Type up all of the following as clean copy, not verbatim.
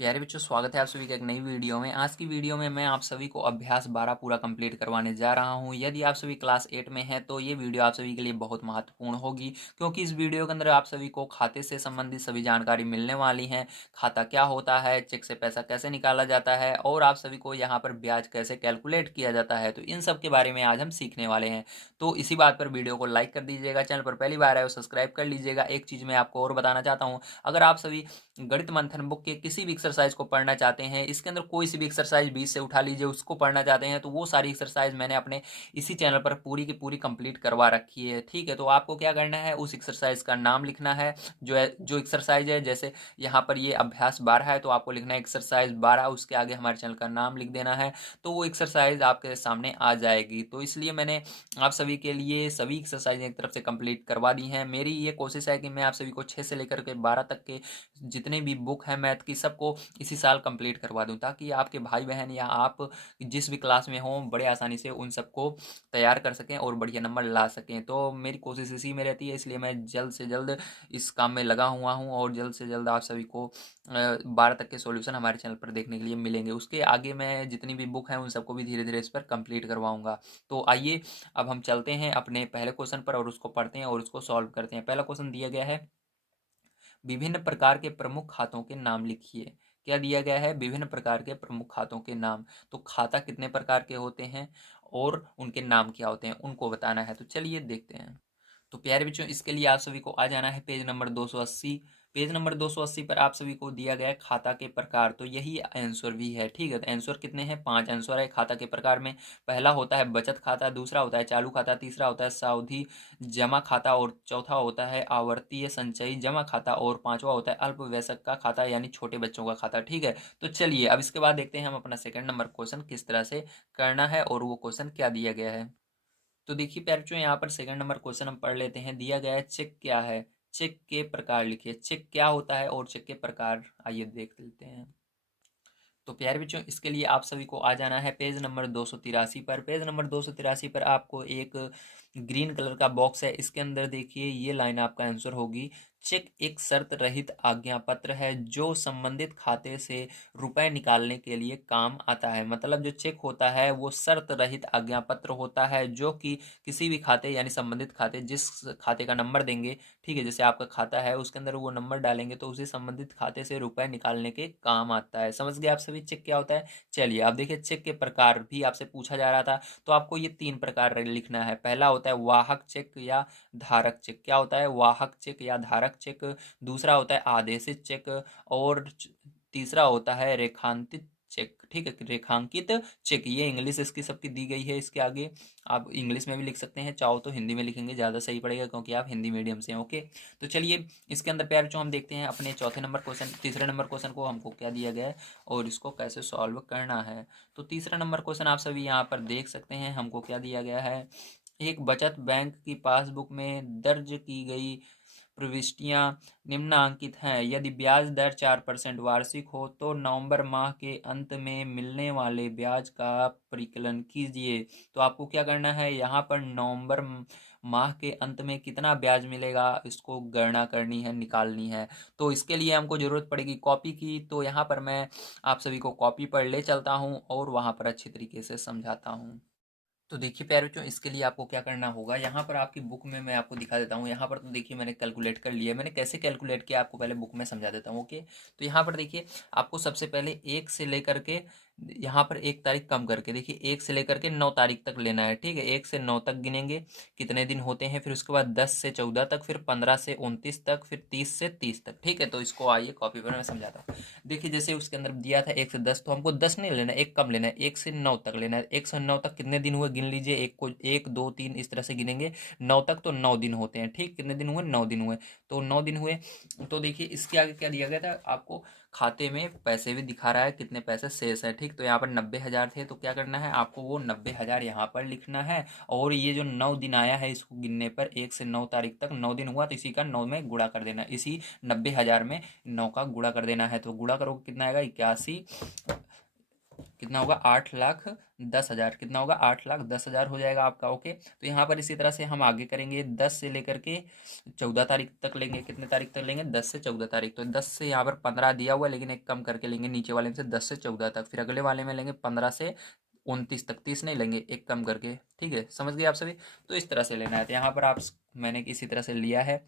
प्यारे बच्चों, स्वागत है आप सभी का एक नई वीडियो में। आज की वीडियो में मैं आप सभी को अभ्यास 12 पूरा कंप्लीट करवाने जा रहा हूं। यदि आप सभी क्लास 8 में हैं तो ये वीडियो आप सभी के लिए बहुत महत्वपूर्ण होगी, क्योंकि इस वीडियो के अंदर आप सभी को खाते से संबंधित सभी जानकारी मिलने वाली है। खाता क्या होता है, चेक से पैसा कैसे निकाला जाता है और आप सभी को यहाँ पर ब्याज कैसे कैलकुलेट किया जाता है, तो इन सब के बारे में आज हम सीखने वाले हैं। तो इसी बात पर वीडियो को लाइक कर दीजिएगा, चैनल पर पहली बार आए तो सब्सक्राइब कर लीजिएगा। एक चीज़ मैं आपको और बताना चाहता हूँ, अगर आप सभी गणित मंथन बुक के किसी भी एक्सरसाइज को पढ़ना चाहते हैं, इसके अंदर कोई सी भी एक्सरसाइज बीच से उठा लीजिए, उसको पढ़ना चाहते हैं, तो वो सारी एक्सरसाइज मैंने अपने इसी चैनल पर पूरी की पूरी कंप्लीट करवा रखी है। ठीक है, तो आपको क्या करना है, उस एक्सरसाइज का नाम लिखना है। जो एक्सरसाइज है, जैसे यहाँ पर ये अभ्यास 12 है तो आपको लिखना है एक्सरसाइज 12, उसके आगे हमारे चैनल का नाम लिख देना है, तो वो एक्सरसाइज आपके सामने आ जाएगी। तो इसलिए मैंने आप सभी के लिए सभी एक्सरसाइज एक तरफ से कंप्लीट करवा दी हैं। मेरी ये कोशिश है कि मैं आप सभी को 6 से लेकर के 12 तक के जितने भी बुक है मैथ की, सबको इसी साल कंप्लीट करवा दूं, ताकि आपके भाई बहन या आप जिस भी क्लास में हों बड़े आसानी से उन सबको तैयार कर सकें और बढ़िया नंबर ला सकें। तो मेरी कोशिश इसी में रहती है, इसलिए मैं जल्द से जल्द इस काम में लगा हुआ हूं और जल्द से जल्द आप सभी को 12 तक के सॉल्यूशन हमारे चैनल पर देखने के लिए मिलेंगे। उसके आगे मैं जितनी भी बुक हैं उन सबको भी धीरे धीरे इस पर कंप्लीट करवाऊंगा। तो आइए अब हम चलते हैं अपने पहले क्वेश्चन पर और उसको पढ़ते हैं और उसको सॉल्व करते हैं। पहला क्वेश्चन दिया गया है, विभिन्न प्रकार के प्रमुख खातों के नाम लिखिए। क्या दिया गया है, विभिन्न प्रकार के प्रमुख खातों के नाम। तो खाता कितने प्रकार के होते हैं और उनके नाम क्या होते हैं, उनको बताना है। तो चलिए देखते हैं। तो प्यारे बच्चों, इसके लिए आप सभी को आ जाना है पेज नंबर 280। पेज नंबर 280 पर आप सभी को दिया गया है खाता के प्रकार, तो यही आंसर भी है। ठीक है, तो आंसर कितने हैं, 5 आंसर है खाता के प्रकार में। पहला होता है बचत खाता, दूसरा होता है चालू खाता, तीसरा होता है सावधि जमा खाता और चौथा होता है आवर्तीय संचयी जमा खाता और पांचवा होता है अल्पवयस्क का खाता यानी छोटे बच्चों का खाता। ठीक है, तो चलिए अब इसके बाद देखते हैं हम अपना सेकंड नंबर क्वेश्चन किस तरह से करना है और वो क्वेश्चन क्या दिया गया है। तो देखिए प्यारे बच्चों, यहाँ पर सेकंड नंबर क्वेश्चन हम पढ़ लेते हैं। दिया गया है चेक क्या है, चेक के प्रकार लिखिए। चेक क्या होता है और चेक के प्रकार आइए देख लेते हैं। तो प्यारे बच्चों, इसके लिए आप सभी को आ जाना है पेज नंबर 283 पर। पेज नंबर 283 पर आपको एक ग्रीन कलर का बॉक्स है, इसके अंदर देखिए ये लाइन आपका आंसर होगी। चेक एक शर्त रहित आज्ञा पत्र है जो संबंधित खाते से रुपए निकालने के लिए काम आता है। मतलब जो चेक होता है वो शर्त रहित आज्ञा पत्र होता है, जो कि किसी भी खाते यानी संबंधित खाते, जिस खाते का नंबर देंगे, ठीक है, जैसे आपका खाता है उसके अंदर वो नंबर डालेंगे तो उसी संबंधित खाते से रुपए निकालने के काम आता है। समझ गए आप सभी चेक क्या होता है। चलिए अब देखिए, चेक के प्रकार भी आपसे पूछा जा रहा था, तो आपको ये 3 प्रकार लिखना है। पहला होता है वाहक चेक या धारक चेक। क्या होता है, वाहक चेक या धारक चेक। दूसरा होता है आदेशित चेक और तीसरा होता है रेखांकित चेक। ठीक है, रेखांकित चेक, ये इंग्लिश इसकी सबकी दी गई है। इसके आगे आप इंग्लिश में भी लिख सकते हैं, चाहो तो हिंदी में लिखेंगे ज़्यादा सही पड़ेगा, क्योंकि आप हिंदी मीडियम से हैं। ओके, तो चलिए इसके अंदर प्यारे जो हम देखते हैं अपने चौथे नंबर क्वेश्चन, तीसरे नंबर क्वेश्चन को हमको क्या दिया गया है और इसको कैसे सॉल्व करना है। तो तीसरा नंबर क्वेश्चन आप सभी यहाँ पर देख सकते हैं, हमको क्या दिया गया है। एक बचत बैंक की पासबुक में दर्ज की गई प्रविष्टियां निम्नांकित हैं। यदि ब्याज दर 4% वार्षिक हो तो नवंबर माह के अंत में मिलने वाले ब्याज का परिकलन कीजिए। तो आपको क्या करना है, यहाँ पर नवंबर माह के अंत में कितना ब्याज मिलेगा इसको गणना करनी है, निकालनी है। तो इसके लिए हमको ज़रूरत पड़ेगी कॉपी की। तो यहाँ पर मैं आप सभी को कॉपी पर ले चलता हूँ और वहाँ पर अच्छी तरीके से समझाता हूँ। तो देखिए प्यारे बच्चों, इसके लिए आपको क्या करना होगा, यहाँ पर आपकी बुक में मैं आपको दिखा देता हूँ। यहाँ पर तो देखिए मैंने कैलकुलेट कर लिया है। मैंने कैसे कैलकुलेट किया आपको पहले बुक में समझा देता हूँ। ओके, तो यहाँ पर देखिए आपको सबसे पहले 1 से लेकर के यहाँ पर 1 तारीख कम करके देखिए 1 से लेकर के 9 तारीख तक लेना है। ठीक है, 1 से 9 तक गिनेंगे कितने दिन होते हैं, फिर उसके बाद 10 से 14 तक, फिर 15 से 29 तक, फिर 30 से 30 तक। ठीक है, तो इसको आइए कॉपी पर मैं समझाता हूँ। देखिए जैसे उसके अंदर दिया था 1 से 10, तो हमको 10 नहीं लेना है, 1 कम लेना है, 1 से 9 तक लेना है। 1 से 9 तक कितने दिन हुए गिन लीजिए, 1 को 1 2 3 इस तरह से गिनेंगे 9 तक, तो 9 दिन होते हैं। ठीक, कितने दिन हुए, 9 दिन हुए, तो 9 दिन हुए। तो देखिए इसके आगे क्या दिया गया था आपको, खाते में पैसे भी दिखा रहा है कितने पैसे शेष है। ठीक, तो यहाँ पर 90,000 थे, तो क्या करना है आपको, वो 90,000 यहाँ पर लिखना है। और ये जो 9 दिन आया है इसको गिनने पर 1 से 9 तारीख तक 9 दिन हुआ, तो इसी का 9 में गुणा कर देना, इसी 90,000 में 9 का गुणा कर देना है। तो गुणा करोगे कितना आएगा, 81 कितना होगा 8,10,000, कितना होगा 8,10,000 हो जाएगा आपका। ओके, तो यहाँ पर इसी तरह से हम आगे करेंगे 10 से लेकर के 14 तारीख तक लेंगे। कितने तारीख तक लेंगे? 10 से 14 तारीख। तो 10 से यहाँ पर 15 दिया हुआ है, लेकिन एक कम करके लेंगे नीचे वाले में से 10 से 14 तक। फिर अगले वाले में लेंगे 15 से 29 तक, 30 नहीं लेंगे, एक कम करके। ठीक है, समझ गए आप सभी? तो इस तरह से लेना है। तो यहाँ पर आप मैंने इसी तरह से लिया है,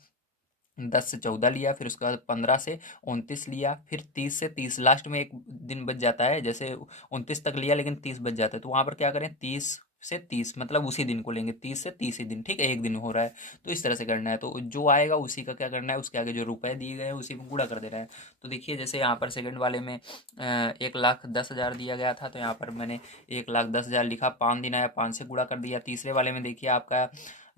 10 से 14 लिया, फिर उसके बाद 15 से 29 लिया, फिर 30 से 30, लास्ट में एक दिन बच जाता है, जैसे 29 तक लिया लेकिन 30 बच जाता है, तो वहाँ पर क्या करें 30 से 30, मतलब उसी दिन को लेंगे, 30 से 30 ही दिन। ठीक है, एक दिन हो रहा है, तो इस तरह से करना है। तो जो आएगा उसी का क्या करना है, उसके आगे जो रुपए दिए गए हैं उसी में गुणा कर देना है। तो देखिए जैसे यहाँ पर सेकंड वाले में 1,10,000 दिया गया था, तो यहाँ पर मैंने 1,10,000 लिखा, 5 दिन आया, 5 से गुणा कर दिया। तीसरे वाले में देखिए आपका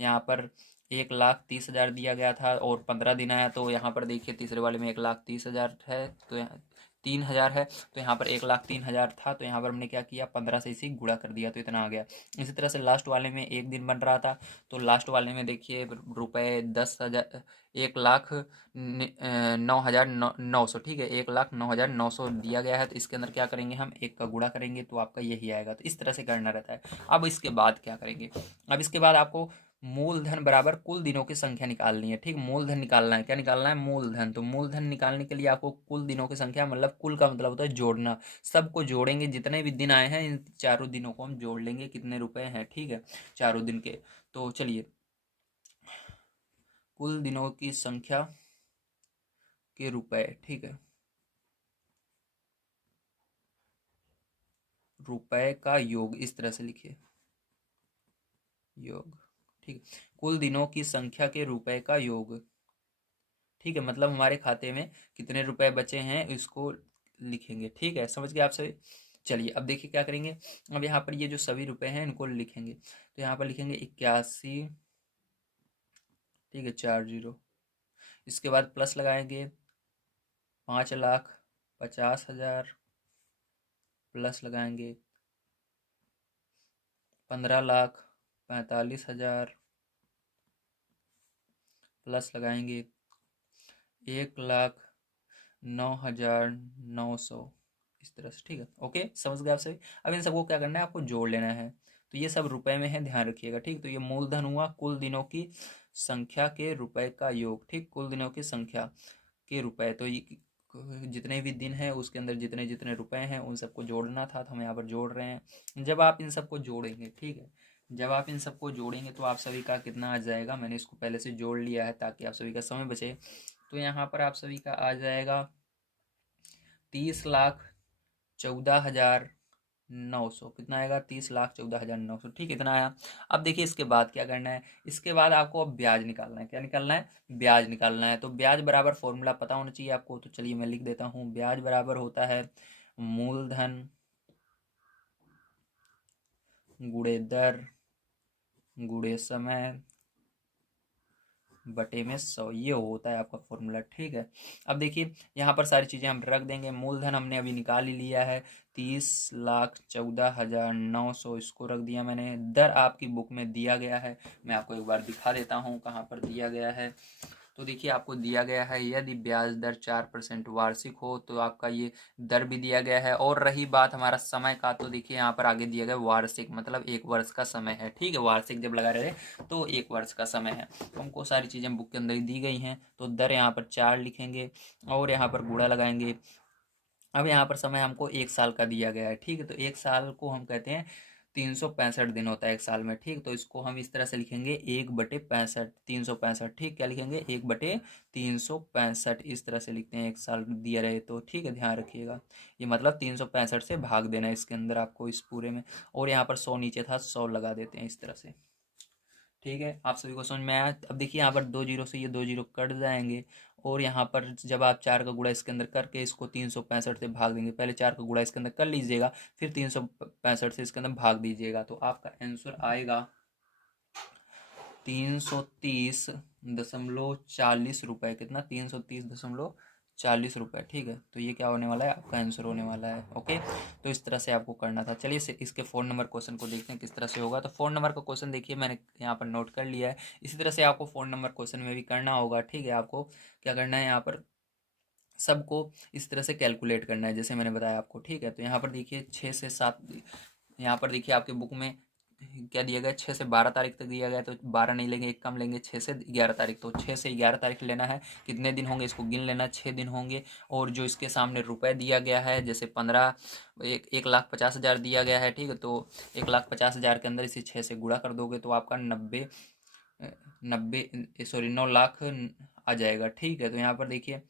यहाँ पर 1,30,000 दिया गया था और 15 दिन आया, तो यहाँ पर देखिए तीसरे वाले में 1,30,000 है, तो यहाँ 3,000 है, तो यहाँ पर 1,03,000 था, तो यहाँ पर हमने क्या किया 15 से इसी गुणा कर दिया, तो इतना आ गया। इसी तरह से लास्ट वाले में एक दिन बन रहा था, तो लास्ट वाले में देखिए रुपये 10,000, 1,09,900। ठीक है, 1,09,900 दिया गया है, तो इसके अंदर क्या करेंगे हम, एक का गुणा करेंगे तो आपका यही आएगा। तो इस तरह से करना रहता है। अब इसके बाद क्या करेंगे, अब इसके बाद आपको मूलधन बराबर कुल दिनों की संख्या निकालनी है। ठीक, मूलधन निकालना है। क्या निकालना है? मूलधन। तो मूलधन निकालने के लिए आपको कुल दिनों की संख्या, मतलब कुल का मतलब होता है जोड़ना, सबको जोड़ेंगे, जितने भी दिन आए हैं इन चारों दिनों को हम जोड़ लेंगे, कितने रुपए हैं। ठीक है, चारों दिन के। तो चलिए, कुल दिनों की संख्या के रुपए, ठीक है, रुपए का योग, इस तरह से लिखिए, योग। ठीक है, कुल दिनों की संख्या के रुपए का योग। ठीक है, मतलब हमारे खाते में कितने रुपए बचे हैं इसको लिखेंगे। ठीक है, समझ गए आप सभी? चलिए अब देखिए क्या करेंगे। अब यहाँ पर ये जो सभी रुपए हैं इनको लिखेंगे, तो यहाँ पर लिखेंगे 81, ठीक है, 40। इसके बाद प्लस लगाएंगे 5,50,000, प्लस लगाएंगे 15,45,000, प्लस लगाएंगे 1,09,900, इस तरह से। ठीक है, ओके, समझ गए आप सभी? अब इन सबको क्या करना है, आपको जोड़ लेना है। तो ये सब रुपए में है, ध्यान रखिएगा। ठीक, तो ये मूलधन हुआ कुल दिनों की संख्या के रुपए का योग। ठीक, कुल दिनों की संख्या के रुपए, तो ये जितने भी दिन हैं उसके अंदर जितने जितने रुपए हैं उन सबको जोड़ना था, तो हम यहाँ पर जोड़ रहे हैं। जब आप इन सबको जोड़ेंगे, ठीक है, जब आप इन सबको जोड़ेंगे तो आप सभी का कितना आ जाएगा, मैंने इसको पहले से जोड़ लिया है ताकि आप सभी का समय बचे। तो यहाँ पर आप सभी का आ जाएगा 30,14,900। कितना आएगा? 30,14,900। ठीक, इतना आया। अब देखिए इसके बाद क्या करना है, इसके बाद आपको अब ब्याज निकालना है। क्या निकालना है? ब्याज निकालना है। तो ब्याज बराबर फॉर्मूला पता होना चाहिए आपको, तो चलिए मैं लिख देता हूँ। ब्याज बराबर होता है मूलधन गुणे दर गुणे समय बटे में 100, ये होता है आपका फॉर्मूला। ठीक है, अब देखिए यहाँ पर सारी चीज़ें हम रख देंगे। मूलधन हमने अभी निकाल ही लिया है, 30,14,900, इसको रख दिया मैंने। दर आपकी बुक में दिया गया है, मैं आपको एक बार दिखा देता हूँ कहाँ पर दिया गया है। तो देखिए आपको दिया गया है, यदि ब्याज दर 4% वार्षिक हो तो आपका ये दर भी दिया गया है। और रही बात हमारा समय का, तो देखिए यहाँ पर आगे दिया गया वार्षिक, मतलब 1 वर्ष का समय है। ठीक है, वार्षिक जब लगा रहे तो 1 वर्ष का समय है। तो हमको सारी चीज़ें बुक के अंदर ही दी गई हैं, तो दर यहाँ पर 4 लिखेंगे और यहाँ पर गुणा लगाएंगे। अब यहाँ पर समय हमको 1 साल का दिया गया है। ठीक है, तो 1 साल को हम कहते हैं 365 दिन होता है 1 साल में। ठीक, तो इसको हम इस तरह से लिखेंगे 1/65, 365। ठीक, क्या लिखेंगे? 1/365, इस तरह से लिखते हैं 1 साल दिया रहे तो। ठीक है, ध्यान रखिएगा, ये मतलब 365 से भाग देना है इसके अंदर आपको, इस पूरे में। और यहाँ पर 100 नीचे था, 100 लगा देते हैं इस तरह से। ठीक है, आप सभी को समझ में आया? अब देखिए यहाँ पर 2 जीरो से ये 2 जीरो कट जाएंगे, और यहाँ पर जब आप 4 का गुणा इसके अंदर करके इसको 365 से भाग देंगे, पहले 4 का गुणा इसके अंदर कर लीजिएगा, फिर 365 से इसके अंदर भाग दीजिएगा, तो आपका आंसर आएगा 330,40 रुपये। कितना? 330,40 रुपये। ठीक है, तो ये क्या होने वाला है? आपका आंसर होने वाला है। ओके, तो इस तरह से आपको करना था। चलिए इसके 4 नंबर क्वेश्चन को देखते हैं किस तरह से होगा। तो 4 नंबर का क्वेश्चन देखिए मैंने यहाँ पर नोट कर लिया है। इसी तरह से आपको 4 नंबर क्वेश्चन में भी करना होगा। ठीक है, आपको क्या करना है, यहाँ पर सबको इस तरह से कैलकुलेट करना है जैसे मैंने बताया आपको, ठीक है। तो यहाँ पर देखिए 6 से 7, यहाँ पर देखिए आपके बुक में क्या दिया गया है, 6 से 12 तारीख तक दिया गया है, तो 12 नहीं लेंगे, एक कम लेंगे, 6 से 11 तारीख। तो 6 से 11 तारीख लेना है, कितने दिन होंगे इसको गिन लेना, 6 दिन होंगे। और जो इसके सामने रुपए दिया गया है, जैसे 15, 1,50,000 दिया गया है, ठीक है। तो 1,50,000 के अंदर इसे 6 से गुणा कर दोगे तो आपका 9 लाख आ जाएगा, ठीक है। तो यहाँ पर देखिए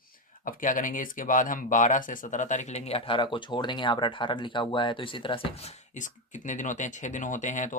अब क्या करेंगे, इसके बाद हम 12 से 17 तारीख लेंगे, 18 को छोड़ देंगे, यहाँ पर 18 लिखा हुआ है। तो इसी तरह से इस कितने दिन होते हैं, 6 दिन होते हैं। तो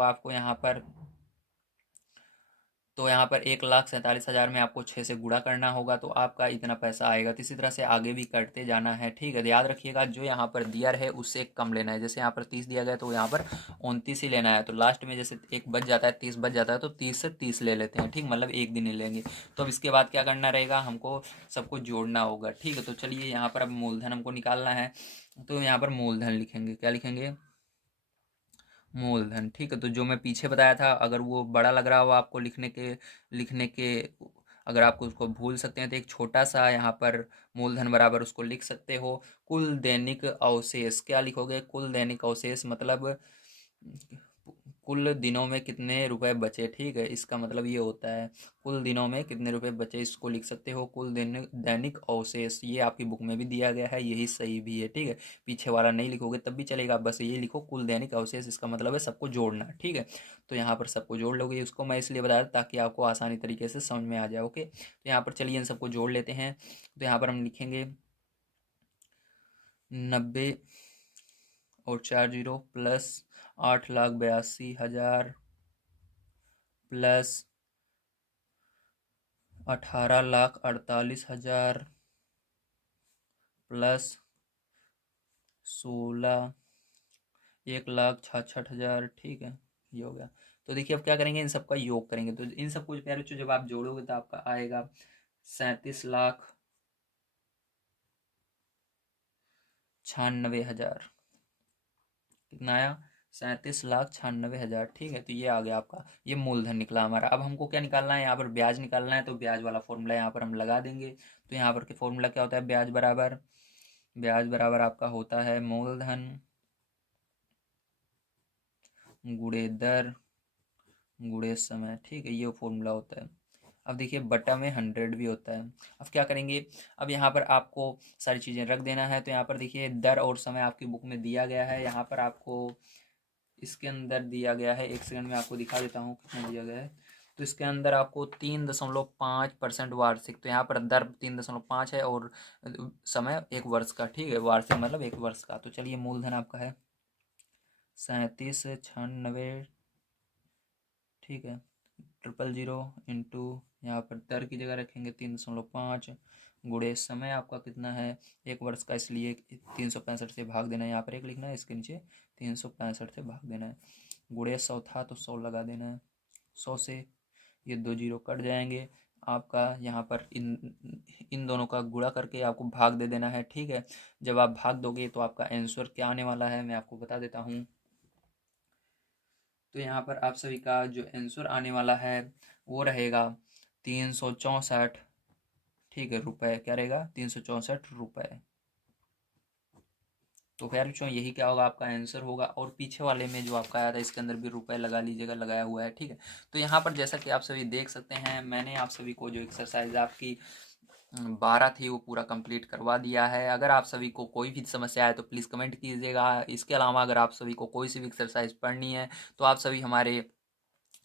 यहाँ पर 1,47,000 में आपको 6 से गुणा करना होगा, तो आपका इतना पैसा आएगा। तो इसी तरह से आगे भी करते जाना है, ठीक है। तो याद रखिएगा जो यहाँ पर दिया रहे उससे एक कम लेना है। जैसे यहाँ पर 30 दिया गया तो यहाँ पर 29 ही लेना है। तो लास्ट में जैसे एक बच जाता है, 30 बच जाता है, तो 30 से 30 ले लेते हैं, ठीक, मतलब एक दिन ही लेंगे। तो अब इसके बाद क्या करना रहेगा, हमको सबको जोड़ना होगा, ठीक है। तो चलिए यहाँ पर अब मूलधन हमको निकालना है। तो यहाँ पर मूलधन लिखेंगे, क्या लिखेंगे, मूलधन, ठीक है। तो जो मैं पीछे बताया था, अगर वो बड़ा लग रहा हो आपको लिखने के अगर आपको उसको भूल सकते हैं तो एक छोटा सा यहाँ पर मूलधन बराबर उसको लिख सकते हो। कुल दैनिक अवशेष क्या लिखोगे, कुल दैनिक अवशेष मतलब कुल दिनों में कितने रुपए बचे, ठीक है। इसका मतलब ये होता है कुल दिनों में कितने रुपए बचे, इसको लिख सकते हो कुल दैनिक दैनिक अवशेष। ये आपकी बुक में भी दिया गया है, यही सही भी है, ठीक है। पीछे वाला नहीं लिखोगे तब भी चलेगा, बस ये लिखो कुल दैनिक अवशेष, इसका मतलब है सबको जोड़ना, ठीक है। तो यहाँ पर सबको जोड़ लोगे, उसको मैं इसलिए बताया ताकि आपको आसानी तरीके से समझ में आ जाए, ओके। तो यहाँ पर चलिए इन सबको जोड़ लेते हैं। तो यहाँ पर हम लिखेंगे 90 और 4 जीरो प्लस 8,82,000 प्लस 18,48,000 प्लस 16, 1,66,000, ठीक है। ये हो गया। तो देखिए अब क्या करेंगे, इन सबका योग करेंगे। तो इन सबको प्यारे बच्चों जब आप जोड़ोगे तो आपका आएगा 37,96,000। कितना आया, 37,96,000, ठीक है। तो ये आ गया आपका, ये मूलधन निकला हमारा। अब हमको क्या निकालना है, यहाँ पर ब्याज निकालना है। तो ब्याज वाला फॉर्मूला यहाँ पर हम लगा देंगे। तो यहाँ पर के फॉर्मूला क्या होता है, ब्याज बराबर आपका होता है मूलधन गुणे दर गुणे समय, ठीक है। ये फॉर्मूला होता है। अब देखिए बटा में 100 भी होता है। अब क्या करेंगे, अब यहाँ पर आपको सारी चीज़ें रख देना है। तो यहाँ पर देखिए दर और समय आपकी बुक में दिया गया है। यहाँ पर आपको इसके अंदर दिया गया है, एक सेकंड में आपको दिखा देता हूँ कितना दिया गया है। तो इसके अंदर आपको 3.5% वार्षिक, तो यहाँ पर दर 3.5 है और समय 1 वर्ष का, ठीक है। वार्षिक मतलब 1 वर्ष का। तो चलिए मूलधन आपका है 37,96, ठीक है। 000 इंटू यहाँ पर दर की जगह रखेंगे 3.5 गुणे समय आपका कितना है, 1 वर्ष का, इसलिए 365 से भाग देना है। यहाँ पर 1 लिखना है, इसके नीचे 365 से भाग देना है। गुणे 100 था तो 100 लगा देना है। 100 से ये 2 जीरो कट जाएंगे। आपका यहाँ पर इन दोनों का गुणा करके आपको भाग दे देना है, ठीक है। जब आप भाग दोगे तो आपका आंसर क्या आने वाला है मैं आपको बता देता हूँ। तो यहाँ पर आप सभी का जो आंसर आने वाला है वो रहेगा 364, ठीक है, रुपए। क्या रहेगा, 364 रुपए। तो खैर बच्चों यही क्या होगा, आपका आंसर होगा। और पीछे वाले में जो आपका आया था इसके अंदर भी रुपए लगा लीजिएगा, लगाया हुआ है, ठीक है। तो यहाँ पर जैसा कि आप सभी देख सकते हैं, मैंने आप सभी को जो एक्सरसाइज आपकी 12 थी वो पूरा कंप्लीट करवा दिया है। अगर आप सभी को कोई भी समस्या है तो प्लीज़ कमेंट कीजिएगा। इसके अलावा अगर आप सभी को कोई सी भी एक्सरसाइज पढ़नी है तो आप सभी हमारे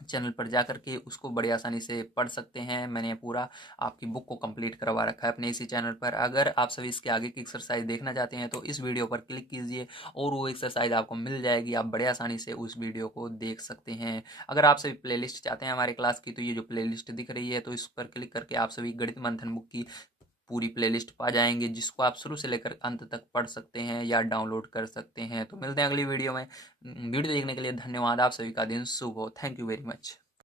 चैनल पर जा करके उसको बड़ी आसानी से पढ़ सकते हैं। मैंने पूरा आपकी बुक को कंप्लीट करवा रखा है अपने इसी चैनल पर। अगर आप सभी इसके आगे की एक्सरसाइज देखना चाहते हैं तो इस वीडियो पर क्लिक कीजिए और वो एक्सरसाइज आपको मिल जाएगी। आप बड़े आसानी से उस वीडियो को देख सकते हैं। अगर आप सभी प्लेलिस्ट चाहते हैं हमारे क्लास की तो ये जो प्लेलिस्ट दिख रही है तो इस पर क्लिक करके आप सभी गणित मंथन बुक की पूरी प्लेलिस्ट पा जाएंगे, जिसको आप शुरू से लेकर अंत तक पढ़ सकते हैं या डाउनलोड कर सकते हैं। तो मिलते हैं अगली वीडियो में। वीडियो देखने के लिए धन्यवाद। आप सभी का दिन शुभ हो। Thank you very much.